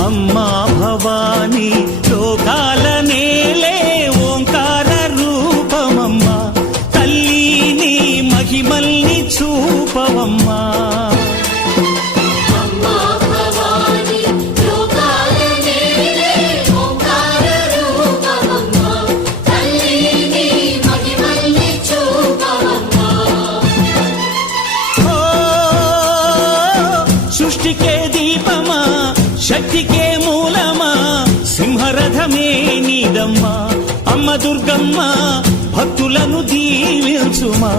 అమ్మా భవానీ లోకాల నేలే ఓంకార రూపమమ్మా తల్లి నీ మహిమల్ని చూపవమ్మా సృష్టికే దీపమా శక్తికే మూలమా సింహరథమే నీదమ్మా అమ్మ దుర్గమ్మ భక్తులను దీవించుమా